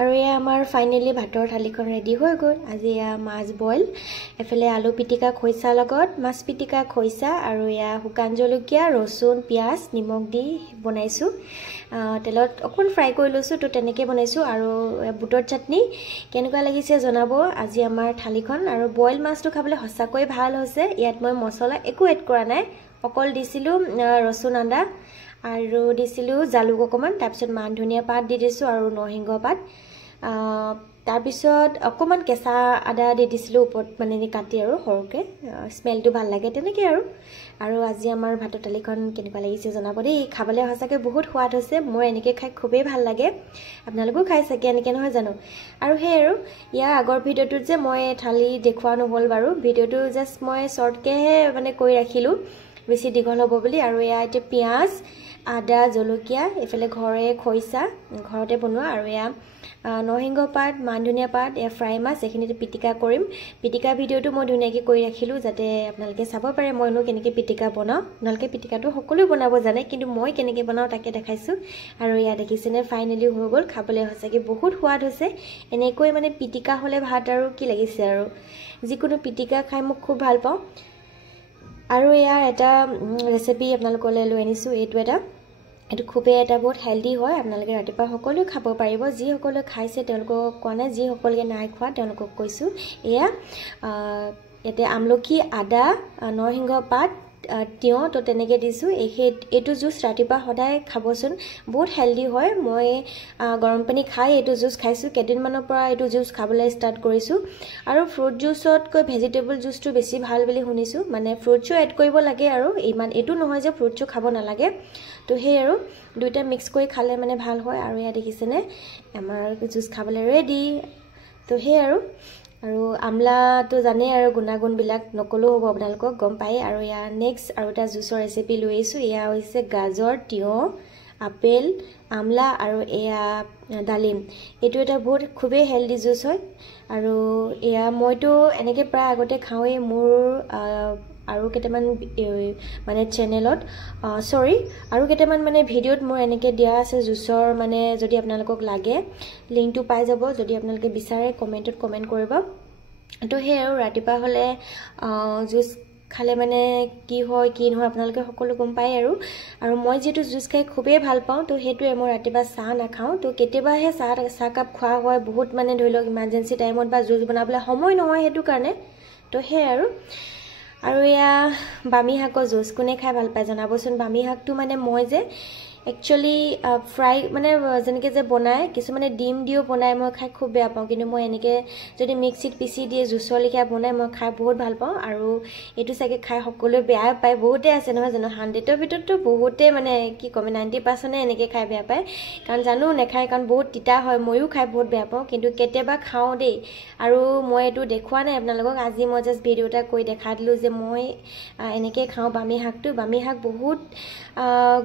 আৰু এয়া আমাৰ ফাইনেলি ভাতৰ থালিখন ৰেডি হৈ গ'ল। আজি এয়া মাছ বইল, এফালে আলু পিটিকা খৈছা লগত মাছ পিটিকা খৈছা, আৰু এয়া শুকান জলকীয়া ৰচুন পিঁয়াজ নিমখ দি বনাইছোঁ। তেলত অকণ ফ্ৰাই কৰি লৈছোঁ, তো তেনেকৈ বনাইছোঁ। আৰু বুটৰ চাটনি কেনেকুৱা লাগিছে জনাব আজি আমাৰ থালিখন। আৰু বইল মাছটো খাবলৈ সঁচাকৈ ভাল হৈছে। ইয়াত মই মছলা একো এড কৰা নাই, অকল দিছিলোঁ ৰচুন আদা আৰু দিছিলোঁ জালুক অকণমান, তাৰপিছত মান ধনিয়া পাত দি দিছোঁ আৰু নৰসিংহ পাত, তাৰপিছত অকণমান কেঁচা আদা দি দিছিলোঁ ওপৰত, মানে কাটি আৰু সৰুকৈ, স্মেলটো ভাল লাগে তেনেকৈ আৰু আজি আমাৰ ভাতৰ থালিখন কেনেকুৱা লাগিছে জনাব দেই। খাবলৈ সঁচাকৈ বহুত সোৱাদ হৈছে, মোৰ এনেকৈ খাই খুবেই ভাল লাগে, আপোনালোকেও খাই চাগে এনেকৈ নহয় জানো। আৰু সেই আৰু ইয়াৰ আগৰ ভিডিঅ'টোত যে মই থালি দেখুওৱা নহ'ল বাৰু, ভিডিঅ'টো জাষ্ট মই শ্বৰ্টকৈহে মানে কৰি ৰাখিলোঁ, বেছি দীঘল হ'ব বুলি। আৰু এয়া এতিয়া পিঁয়াজ আদা জলকীয়া, এইফালে ঘৰে খৈছা ঘৰতে বনোৱা, আৰু এয়া নৰসিংহ পাত মান ধনিয়া পাত, এয়া ফ্ৰাই মাছ, এইখিনিতে পিটিকা কৰিম। পিটিকা ভিডিঅ'টো মই ধুনীয়াকৈ কৰি ৰাখিলোঁ যাতে আপোনালোকে চাব পাৰে মইনো কেনেকৈ পিটিকা বনাওঁ। আপোনালোকে পিটিকাটো সকলোৱে বনাব জানে, কিন্তু মই কেনেকৈ বনাওঁ তাকে দেখাইছোঁ। আৰু ইয়াত দেখিছেনে ফাইনেলি হৈ গ'ল, খাবলৈ সঁচাকৈ বহুত সোৱাদ হৈছে। এনেকৈ মানে পিটিকা হ'লে ভাত আৰু কি লাগিছে, আৰু যিকোনো পিটিকা খাই মোক খুব ভাল পাওঁ। আৰু ইয়াৰ এটা ৰেচিপি আপোনালোকলৈ লৈ আনিছোঁ, এইটো খুবেই এটা বহুত হেল্ডি হয়, আপোনালোকে ৰাতিপুৱা সকলোৱে খাব পাৰিব। যিসকলে খাইছে তেওঁলোকক কোৱা নাই, যিসকলে নাই খোৱা তেওঁলোকক কৈছোঁ। এয়া ইয়াতে আমলখি আদা নৰসিংহ পাত তিয়ঁহ, তো তেনেকৈ দিছোঁ। এইটো জুচ ৰাতিপুৱা সদায় খাবচোন, বহুত হেল্ডি হয়। মই গৰম পানী খাই এইটো জুচ খাইছোঁ, কেইদিনমানৰ পৰা এইটো জুচ খাবলৈ ষ্টাৰ্ট কৰিছোঁ। আৰু ফ্ৰুট জুচতকৈ ভেজিটেবল জুচটো বেছি ভাল বুলি শুনিছোঁ, মানে ফ্ৰুটছো এড কৰিব লাগে, আৰু ইমান এইটো নহয় যে ফ্ৰুটছো খাব নালাগে। তো সেই আৰু দুইটা মিক্স কৰি খালে মানে ভাল হয়। আৰু ইয়াত দেখিছেনে আমাৰ জুচ খাবলৈ ৰেডি। তো সেই আৰু আমলাটো জানেই আৰু গুণাগুণবিলাক নক'লেও হ'ব, আপোনালোকক গম পায়। আৰু ইয়াৰ নেক্সট আৰু এটা জুচৰ ৰেচিপি লৈ আহিছোঁ। এয়া হৈছে গাজৰ তিয়ঁহ আপেল আমলা আৰু এয়া ডালিম। এইটো এটা বহুত খুবেই হেল্ডি জুচ হয়। আৰু এয়া মইতো এনেকৈ প্ৰায় আগতে খাওঁৱেই, মোৰ আৰু কেইটামান মানে চেনেলত আৰু কেইটামান মানে ভিডিঅ'ত মোৰ এনেকৈ দিয়া আছে জুচৰ, মানে যদি আপোনালোকক লাগে লিংকটো পাই যাব, যদি আপোনালোকে বিচাৰে কমেণ্টত কমেণ্ট কৰিব। তো সেই আৰু ৰাতিপুৱা হ'লে জুচ খালে মানে কি হয় কি নহয় আপোনালোকে সকলো গম পায়। আৰু মই যিহেতু জুচ খাই খুবেই ভাল পাওঁ, তো সেইটোৱে মই ৰাতিপুৱা চাহ নাখাওঁ, তো কেতিয়াবাহে চাহকাপ খোৱা হয়, বহুত মানে ধৰি লওক ইমাৰ্জেঞ্চি টাইমত বা জুচ বনাবলৈ সময় নহয় সেইটো কাৰণে। তো সেই আৰু এয়া বামি শাকৰ জুচ কোনে খাই ভাল পায় জনাবচোন। বামি শাকটো মানে মই যে একচুৱেলি ফ্ৰাই মানে যেনেকৈ যে বনায়, কিছুমানে ডিম দিও বনায়, মই খাই খুব বেয়া পাওঁ। কিন্তু মই এনেকৈ যদি মিক্সিত পিচি দিয়ে জুচৰ লেখীয়া বনাই, মই খাই বহুত ভাল পাওঁ। আৰু এইটো চাগে খাই সকলোৱে বেয়া পায়, বহুতে আছে নহয় জানো, 100ৰ ভিতৰততো বহুতে মানে কি ক'ম 90% এনেকৈ খাই বেয়া পায়, কাৰণ জানো নেখায়, কাৰণ বহুত তিতা হয়। ময়ো খাই বহুত বেয়া পাওঁ, কিন্তু কেতিয়াবা খাওঁ দেই। আৰু মই এইটো দেখুওৱা নাই আপোনালোকক, আজি মই জাষ্ট ভিডিঅ' এটা কৰি দেখাই দিলোঁ যে মই এনেকৈ খাওঁ বামি শাকটো। বামি শাক বহুত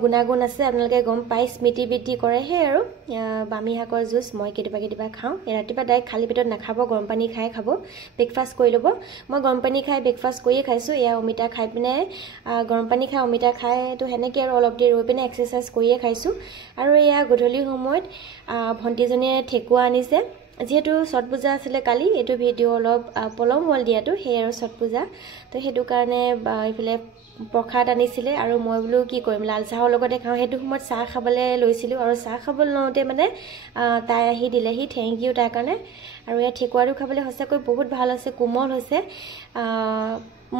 গুণাগুণ আছে, আপোনালোকে গম পাই, স্মৃতি বৃদ্ধি কৰে। সেই আৰু বামি শাকৰ জুচ মই কেতিয়াবা খাওঁ। ৰাতিপুৱা ডাইৰেক্ট খালী পেটত নাখাব, গৰম পানী খাই খাব, ব্ৰেকফাষ্ট কৰি ল'ব। মই গৰম পানী খাই ব্ৰেকফাষ্ট কৰিয়ে খাইছোঁ। এয়া অমিতা খাই পিনে গৰম পানী খাই অমিতা খাই, তো সেনেকৈ আৰু অলপ দেৰি ৰৈ পিনে এক্সাৰচাইজ কৰিয়ে খাইছোঁ। আৰু এয়া গধূলি সময়ত ভণ্টিজনীয়ে ঠেকুৱা আনিছে, যিহেতু ছট পূজা আছিলে কালি, এইটো ভিডিঅ' অলপ পলম হ'ল দিয়াটো, সেয়ে আৰু ছট পূজা, তো সেইটো কাৰণে এইফালে প্ৰসাদ আনিছিলে। আৰু মই বোলো কি কৰিম, লাল চাহৰ লগতে খাওঁ, সেইটো সময়ত চাহ খাবলৈ লৈছিলোঁ। আৰু চাহ খাবলৈ লওঁতে মানে তাই আহি দিলেহি, থেংক ইউ তাৰ কাৰণে। আৰু ইয়াত ঠেকুৱাটো খাবলৈ সঁচাকৈ বহুত ভাল হৈছে, কোমল হৈছে।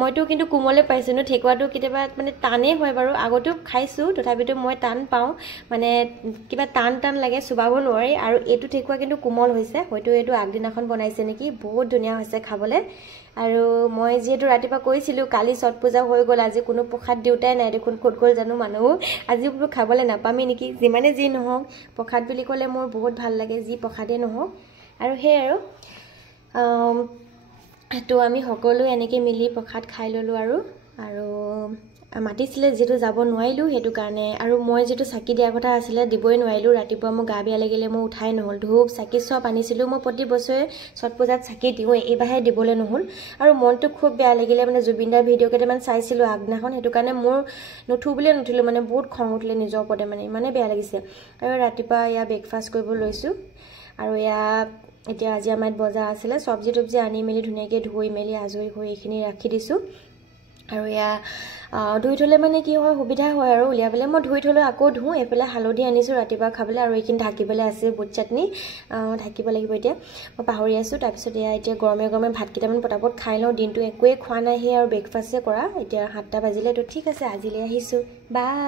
মইতো কিন্তু কোমলে পাইছোঁ ন, ঠেকুৱাটো কেতিয়াবা মানে টানেই হয় বাৰু, আগতেও খাইছোঁ, তথাপিতো মই টান পাওঁ, মানে কিবা টান লাগে, চুবাব নোৱাৰি। আৰু এইটো ঠেকুৱা কিন্তু কোমল হৈছে, হয়তো এইটো আগদিনাখন বনাইছে নেকি, বহুত ধুনীয়া হৈছে খাবলৈ। আৰু মই যিহেতু ৰাতিপুৱা কৈছিলোঁ কালি ছট পূজা হৈ গ'ল, আজি কোনো প্ৰসাদ দেউতাই নাই দেখোন, ক'ত গ'ল জানো মানুহ, আজি বোলো খাবলৈ নাপামেই নেকি। যিমানে যি নহওক প্ৰসাদ বুলি ক'লে মোৰ বহুত ভাল লাগে, যি প্ৰসাদেই নহওক। আৰু সেই আৰু তো আমি সকলোৱে এনেকৈ মিলি প্ৰসাদ খাই ল'লোঁ। আৰু মাতিছিলে, যিহেতু যাব নোৱাৰিলোঁ সেইটো কাৰণে। আৰু মই যিটো চাকি দিয়াৰ কথা আছিলে দিবই নোৱাৰিলোঁ, ৰাতিপুৱা মোৰ গা বেয়া লাগিলে, মই উঠাই নহ'ল। ধূপ চাকি চব আনিছিলোঁ, মই প্ৰতি বছৰে ছট পূজাত চাকি দিওঁ, এইবাৰহে দিবলৈ নহ'ল। আৰু মনটো খুব বেয়া লাগিলে, মানে জুবিনদাৰ ভিডিঅ' কেইটামান চাইছিলোঁ আগদিনাখন, সেইটো কাৰণে মোৰ নুঠিলোঁ, মানে বহুত খং উঠিলে নিজৰ ওপৰতে, মানে ইমানেই বেয়া লাগিছে। আৰু ৰাতিপুৱা এয়া ব্ৰেকফাষ্ট কৰিব লৈছোঁ। আৰু এয়া এতিয়া আজি আমাৰ বজাৰ আছিলে চব্জি টব্জি আনি মেলি ধুনীয়াকৈ ধুই মেলি আজৰি হৈ এইখিনি ৰাখি দিছোঁ আৰু এয়া ধুই থ'লে মানে কি হয় সুবিধা হয় আৰু উলিয়াবলৈ মই ধুই থ'লে আকৌ ধুওঁ এইফালে হালধি আনিছোঁ ৰাতিপুৱা খাবলৈ আৰু এইখিনি ঢাকিবলৈ আছে বুট চাটনি ঢাকিব লাগিব এতিয়া মই পাহৰি আছোঁ তাৰপিছত এয়া এতিয়া গৰমে গৰমে ভাতকেইটামান পটাপট খাই লওঁ দিনটো একোৱেই খোৱা নাই সেই আৰু ব্ৰেকফাষ্টে কৰা এতিয়া 7টা বাজিলে তো ঠিক আছে আজিলৈ আহিছোঁ বাই